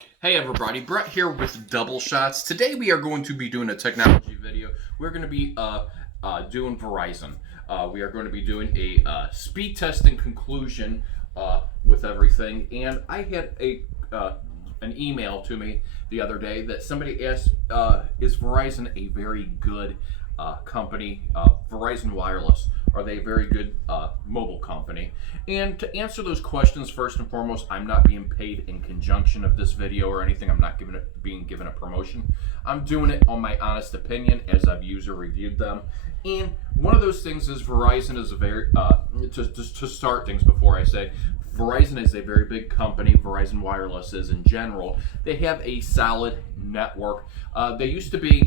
Hey everybody, Brett here with Double Shots. Today we are going to be doing a technology video. We're going to be doing Verizon. We are going to be doing a speed testing conclusion with everything. And I had an email to me the other day that somebody asked, is Verizon a very good company? Verizon Wireless, are they a very good mobile company? And to answer those questions, first and foremost, I'm not being paid in conjunction of this video or anything. I'm not being given a promotion. I'm doing it on my honest opinion as I've user reviewed them. And one of those things is Verizon is a very, to start things before I say, Verizon is a very big company. Verizon Wireless is in general. They have a solid network. They used to be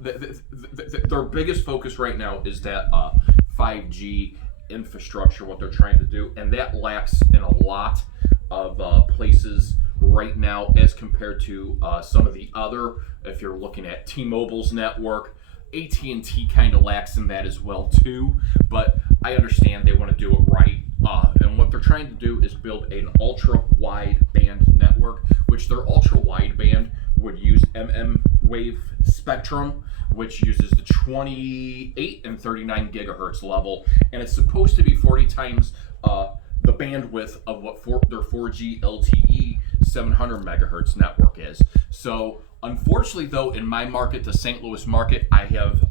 their biggest focus right now is that 5G infrastructure, what they're trying to do, and that lacks in a lot of places right now as compared to some of the other. If you're looking at T-Mobile's network, AT&T kind of lacks in that as well too. But I understand they want to do it right, and what they're trying to do is build an ultra wide band network, which their ultra wide band would use wave spectrum, which uses the 28 and 39 gigahertz level, and it's supposed to be 40 times the bandwidth of what their 4G LTE 700 megahertz network is. So, unfortunately, though, in my market, the St. Louis market, I have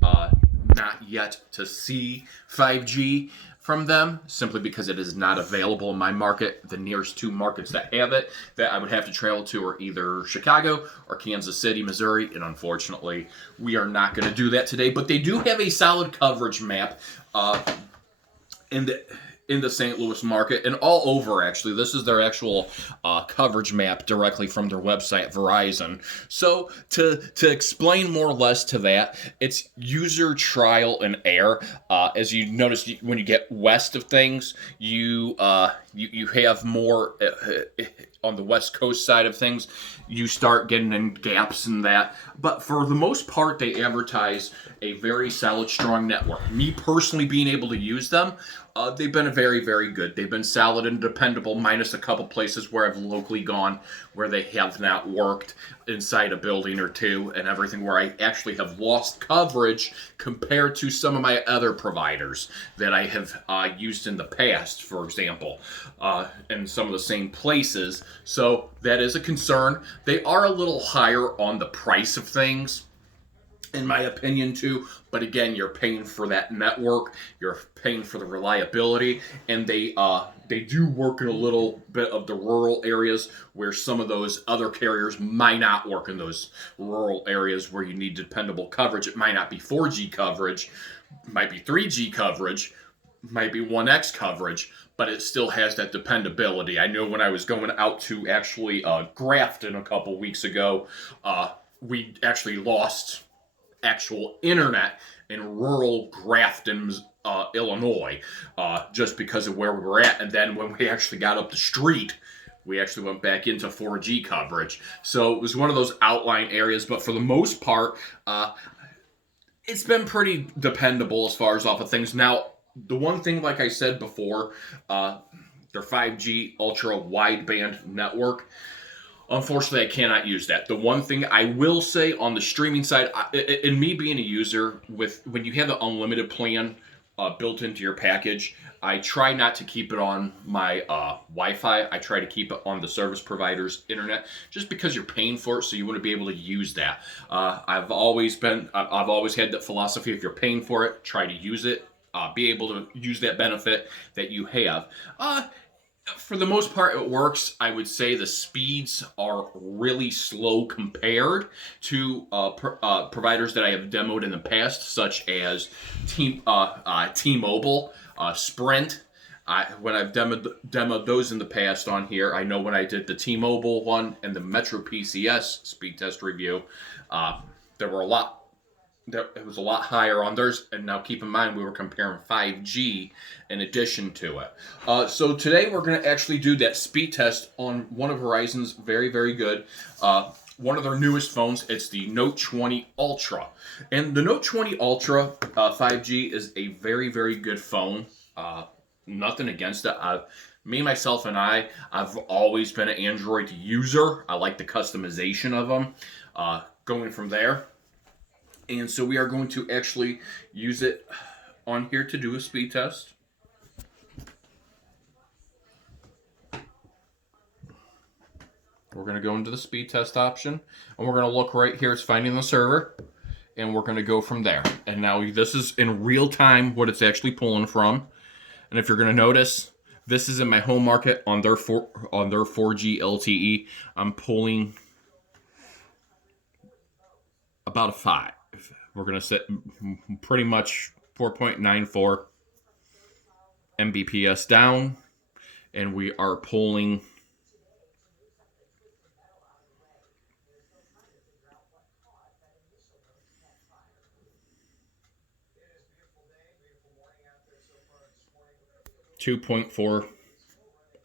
not yet to see 5G from them, simply because it is not available in my market. The nearest two markets that have it that I would have to travel to are either Chicago or Kansas City, Missouri, and unfortunately, we are not going to do that today. But they do have a solid coverage map in the St. Louis market and all over. Actually, this is their actual coverage map directly from their website, Verizon. So to explain more or less to that, it's user trial and error. As you notice, when you get west of things, you have more on the West Coast side of things. You start getting in gaps in that, but for the most part, they advertise a very solid, strong network. Me personally being able to use them, they've been very, very good. They've been solid and dependable, minus a couple places where I've locally gone where they have not worked inside a building or two and everything, where I actually have lost coverage compared to some of my other providers that I have used in the past, for example, in some of the same places. So that is a concern. They are a little higher on the price of things, in my opinion, too. But again, you're paying for that network, you're paying for the reliability, and they do work in a little bit of the rural areas where some of those other carriers might not work in those rural areas where you need dependable coverage. It might not be 4G coverage, might be 3G coverage, might be 1X coverage, but it still has that dependability. I know when I was going out to actually Grafton a couple weeks ago, we actually lost actual internet in rural Grafton, Illinois, just because of where we were at. And then when we actually got up the street, we actually went back into 4G coverage. So it was one of those outlying areas, but for the most part, it's been pretty dependable as far as off of things. Now, the one thing, like I said before, their 5G ultra wideband network, unfortunately, I cannot use that. The one thing I will say on the streaming side, and me being a user, when you have the unlimited plan built into your package, I try not to keep it on my Wi-Fi. I try to keep it on the service provider's internet, just because you're paying for it, so you want to be able to use that. I've always had that philosophy: if you're paying for it, try to use it. Be able to use that benefit that you have. For the most part, it works. I would say the speeds are really slow compared to providers that I have demoed in the past, such as T-Mobile, Sprint. When I've demoed those in the past on here, I know when I did the T-Mobile one and the Metro PCS speed test review, there were it was a lot higher on theirs. And now keep in mind, we were comparing 5G in addition to it. So today we're going to actually do that speed test on one of Verizon's very, very good, one of their newest phones. It's the Note 20 Ultra. And the Note 20 Ultra 5G is a very, very good phone. Nothing against it. Me, myself, and I've always been an Android user. I like the customization of them. Going from there, and so we are going to actually use it on here to do a speed test. We're going to go into the speed test option, and we're going to look right here. It's finding the server, and we're going to go from there. And now this is in real time what it's actually pulling from. And if you're going to notice, this is in my home market on their 4G LTE. I'm pulling about a 5. We're going to set pretty much 4.94 Mbps down, and we are pulling 2.4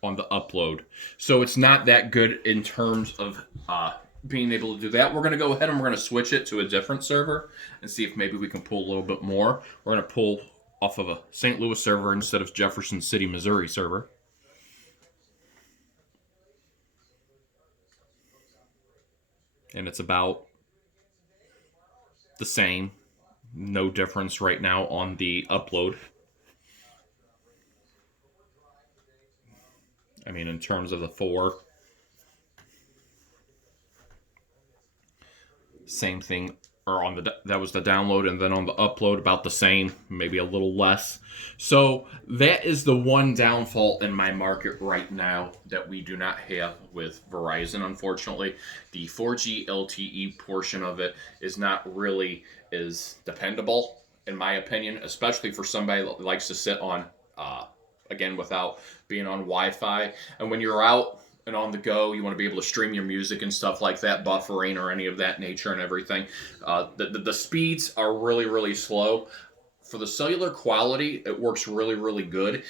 on the upload. So it's not that good in terms of being able to do that. We're going to go ahead and we're going to switch it to a different server and see if maybe we can pull a little bit more. We're going to pull off of a St. Louis server instead of Jefferson City, Missouri server. And it's about the same. No difference right now on the upload. I mean, in terms of the 4. Same thing, or on that was the download, and then on the upload about the same, maybe a little less. So that is the one downfall in my market right now that we do not have with Verizon, unfortunately. The 4G LTE portion of it is not really as dependable, in my opinion, especially for somebody that likes to sit on, again, without being on Wi-Fi. And when you're out and on the go, you want to be able to stream your music and stuff like that, buffering or any of that nature and everything. The speeds are really, really slow. For the cellular quality, it works really, really good.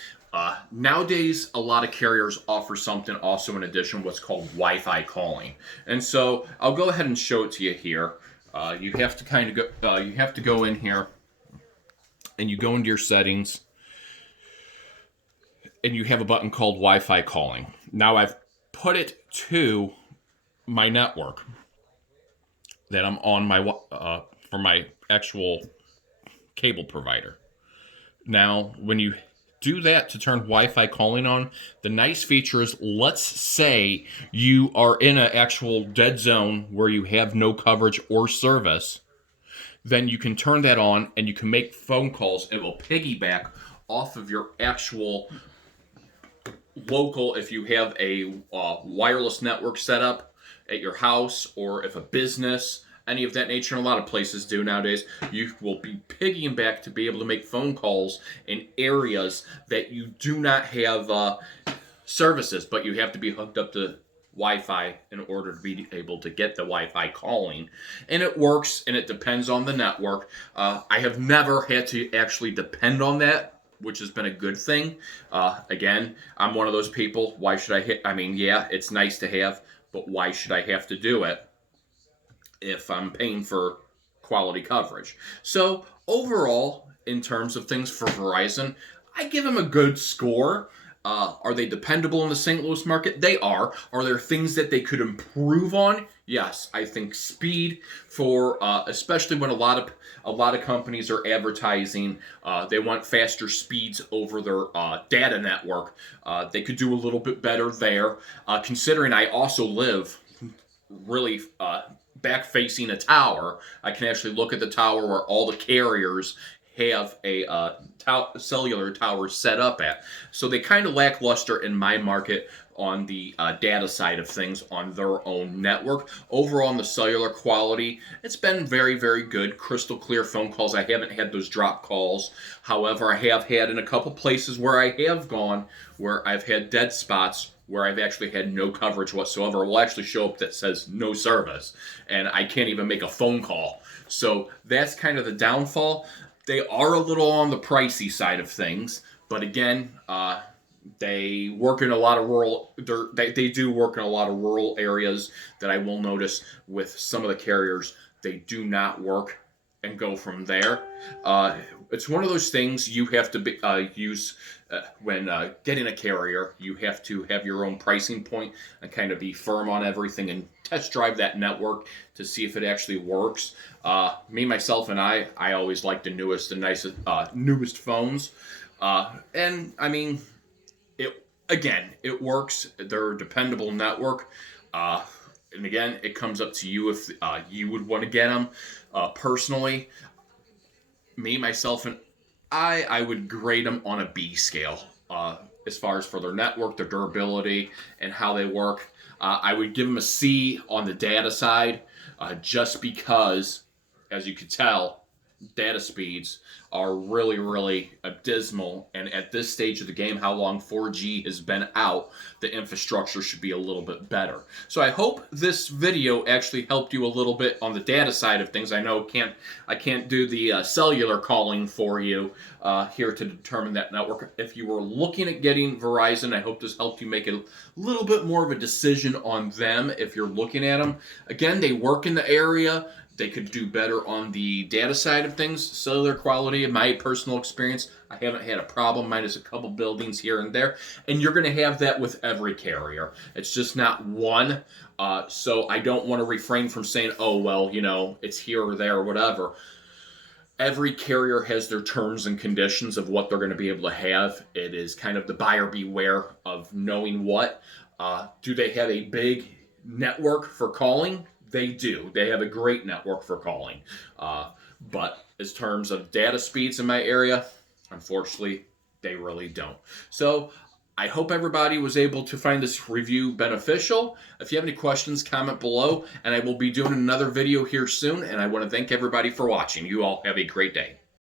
Nowadays, a lot of carriers offer something also in addition, what's called Wi-Fi calling. And so I'll go ahead and show it to you here. You have to kind of go. You have to go in here, and you go into your settings, and you have a button called Wi-Fi calling. Now I've put it to my network that I'm on my for my actual cable provider. Now, when you do that to turn Wi-Fi calling on, the nice feature is, let's say you are in an actual dead zone where you have no coverage or service, then you can turn that on and you can make phone calls. It will piggyback off of your actual local, if you have a wireless network set up at your house, or if a business, any of that nature, and a lot of places do nowadays, you will be piggying back to be able to make phone calls in areas that you do not have services, but you have to be hooked up to Wi-Fi in order to be able to get the Wi-Fi calling. And it works, and it depends on the network. I have never had to actually depend on that, which has been a good thing. Again, I'm one of those people. Why should I mean, yeah, it's nice to have, but why should I have to do it if I'm paying for quality coverage? So overall, in terms of things for Verizon, I give them a good score. Are they dependable in the St. Louis market? They are. Are there things that they could improve on? Yes, I think speed for especially when a lot of companies are advertising, they want faster speeds over their data network. They could do a little bit better there. Considering I also live really back facing a tower, I can actually look at the tower where all the carriers have a cellular tower set up at. So they kind of lackluster in my market on the data side of things on their own network. Overall, on the cellular quality, it's been very, very good. Crystal clear phone calls. I haven't had those drop calls. However, I have had in a couple places where I have gone where I've had dead spots where I've actually had no coverage whatsoever. It will actually show up that says no service, and I can't even make a phone call. So that's kind of the downfall. They are a little on the pricey side of things, but again, they work in a lot of rural. They do work in a lot of rural areas that I will notice with some of the carriers. They do not work and go from there. It's one of those things you have to use when getting a carrier. You have to have your own pricing point and kind of be firm on everything and test drive that network to see if it actually works. Me, myself, and I always like the newest and nicest, newest phones. And I mean, it works. They're a dependable network. And again, it comes up to you if you would want to get them. Personally, me, myself, and I would grade them on a B scale as far as for their network, their durability, and how they work. I would give them a C on the data side, just because, as you could tell, data speeds are really, really abysmal. And at this stage of the game, how long 4G has been out, the infrastructure should be a little bit better. So I hope this video actually helped you a little bit on the data side of things. I know I can't do the cellular calling for you here to determine that network. If you were looking at getting Verizon, I hope this helped you make a little bit more of a decision on them if you're looking at them. Again, they work in the area. They could do better on the data side of things. Cellular quality, in my personal experience, I haven't had a problem, minus a couple buildings here and there. And you're going to have that with every carrier. It's just not one. So I don't want to refrain from saying, oh, well, you know, it's here or there or whatever. Every carrier has their terms and conditions of what they're going to be able to have. It is kind of the buyer beware of knowing what. Do they have a big network for calling? They do. They have a great network for calling. But as terms of data speeds in my area, unfortunately, they really don't. So I hope everybody was able to find this review beneficial. If you have any questions, comment below, and I will be doing another video here soon, and I want to thank everybody for watching. You all have a great day.